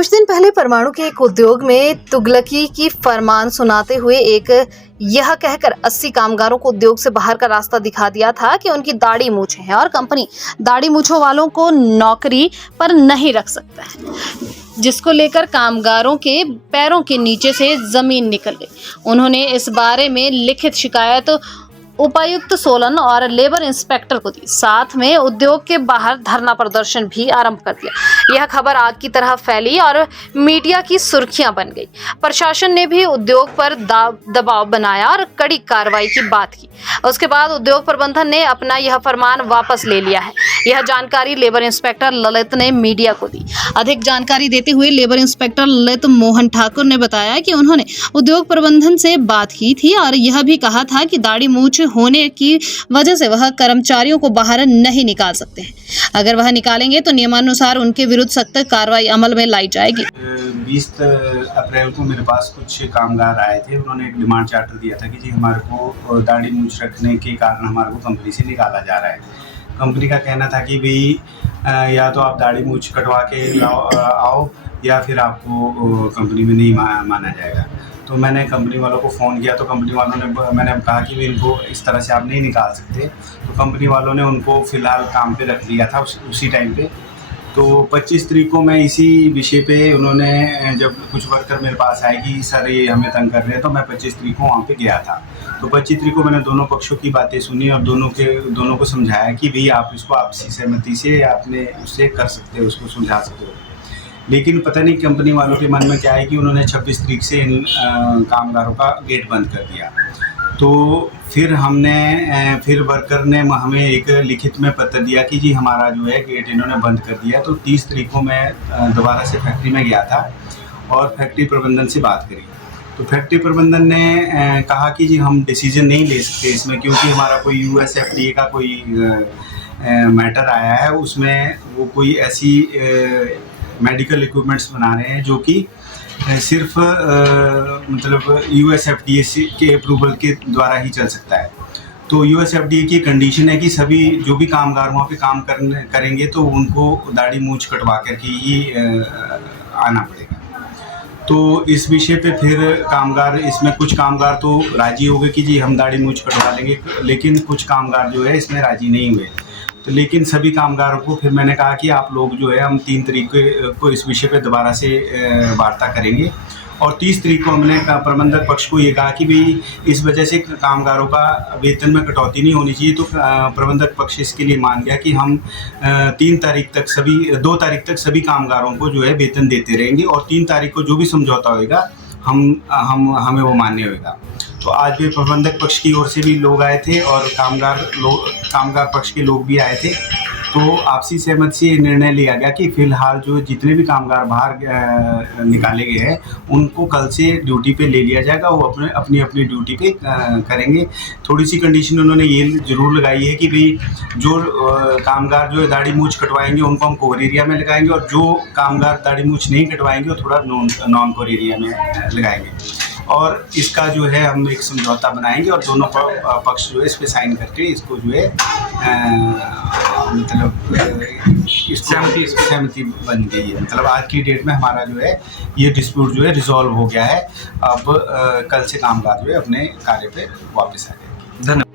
कुछ दिन पहले परमाणु के एक उद्योग में तुगलकी की फरमान सुनाते हुए एक यह कहकर 80 कामगारों को उद्योग से बाहर का रास्ता दिखा दिया था कि उनकी दाढ़ी मूंछें हैं और कंपनी दाढ़ी मूंछों वालों को नौकरी पर नहीं रख सकता है, जिसको लेकर कामगारों के पैरों के नीचे से जमीन निकल गई। उन्होंने इस बारे में लिखित शिकायत उपायुक्त सोलन और लेबर इंस्पेक्टर को दी, साथ में उद्योग के बाहर धरना प्रदर्शन भी आरंभ कर दिया। यह खबर आग की तरह फैली और मीडिया की सुर्खियां बन गई। प्रशासन ने भी उद्योग पर दबाव बनाया और कड़ी कार्रवाई की बात की। उसके बाद उद्योग प्रबंधन ने अपना यह फरमान वापस ले लिया है। यह जानकारी लेबर इंस्पेक्टर ललित ने मीडिया को दी। अधिक जानकारी देते हुए लेबर इंस्पेक्टर ललित मोहन ठाकुर ने बताया कि उन्होंने उद्योग प्रबंधन से बात की थी और यह भी कहा था कि दाढ़ी मूंछ होने की वजह से वह कर्मचारियों को बाहर नहीं निकाल सकते हैं। अगर वह निकालेंगे तो नियमानुसार उनके विरुद्ध सख्त कार्रवाई अमल में लाई जाएगी। 20 अप्रैल को मेरे पास कुछ कामगार आए थे। उन्होंने एक डिमांड चार्टर दिया था कि जी हमारे को दाढ़ी मूंछ रखने के कारण हमारे को कंपनी से निकाला जा रहा है। कंपनी का कहना था कि भाई या तो आप दाढ़ी मूंछ कटवा के आओ या फिर आपको कंपनी में नहीं माना जाएगा। तो मैंने कंपनी वालों को फ़ोन किया तो कंपनी वालों ने मैंने कहा कि इनको इस तरह से आप नहीं निकाल सकते। तो कंपनी वालों ने उनको फ़िलहाल काम पे रख लिया था उसी टाइम पे। तो 25 तारीख को मैं इसी विषय पे उन्होंने जब कुछ वर्कर मेरे पास आए कि सर ये हमें तंग कर रहे हैं, तो मैं 25 तारीख को वहाँ पे गया था। तो 25 तारीख को मैंने दोनों पक्षों की बातें सुनी और दोनों को समझाया कि भाई आप इसको आपसी सहमति से आपने उससे कर सकते हो, उसको सुलझा सकते हो। लेकिन पता नहीं कंपनी वालों के मन में क्या है कि उन्होंने 26 तारीख से इन कामगारों का गेट बंद कर दिया। तो फिर वर्कर ने हमें एक लिखित में पत्र दिया कि जी हमारा जो है गेट इन्होंने बंद कर दिया। तो 30 तारीख को मैं दोबारा से फैक्ट्री में गया था और फैक्ट्री प्रबंधन से बात करी। तो फैक्ट्री प्रबंधन ने कहा कि जी हम डिसीजन नहीं ले सकते इसमें, क्योंकि हमारा कोई USFDA का कोई मैटर आया है, उसमें वो कोई ऐसी मेडिकल इक्विपमेंट्स बना रहे हैं जो कि सिर्फ मतलब USFDA के अप्रूवल के द्वारा ही चल सकता है। तो USFDA की कंडीशन है कि सभी जो भी कामगार वहाँ पे काम करेंगे तो उनको दाढ़ी मूंछ कटवा करके ही आना पड़ेगा। तो इस विषय पे फिर इसमें कुछ कामगार तो राजी हो गए कि जी हम दाढ़ी मूंछ कटवा लेंगे, लेकिन कुछ कामगार जो है इसमें राजी नहीं हुए। तो लेकिन सभी कामगारों को फिर मैंने कहा कि आप लोग जो है हम 3 तारीख को इस विषय पे दोबारा से वार्ता करेंगे। और 30 तारीख को हमने प्रबंधक पक्ष को ये कहा कि भाई इस वजह से कामगारों का वेतन में कटौती नहीं होनी चाहिए। तो प्रबंधक पक्ष इसके लिए मान गया कि हम 2 तारीख तक सभी कामगारों को जो है वेतन देते रहेंगे और 3 तारीख को जो भी समझौता होगा हमें वो मान्य होगा। तो आज भी प्रबंधक पक्ष की ओर से भी लोग आए थे और कामगार पक्ष के लोग भी आए थे। तो आपसी सहमति से निर्णय लिया गया कि फिलहाल जो जितने भी कामगार बाहर निकाले गए हैं उनको कल से ड्यूटी पे ले लिया जाएगा। वो अपनी ड्यूटी पे करेंगे। थोड़ी सी कंडीशन उन्होंने ये ज़रूर लगाई है कि भाई जो कामगार जो दाढ़ी मूंछ कटवाएंगे उनको हम कोर एरिया में लगाएंगे और जो कामगार दाढ़ी मूंछ नहीं कटवाएंगे वो थोड़ा नॉन कोर एरिया में लगाएंगे। और इसका जो है हम एक समझौता बनाएंगे और दोनों पक्ष जो है इस पे साइन करके इसको जो है मतलब सहमति बन गई है। मतलब आज की डेट में हमारा जो है ये डिस्प्यूट जो है रिजॉल्व हो गया है। अब कल से कामगार जो है अपने कार्य पे वापस आ जाएंगे। धन्यवाद।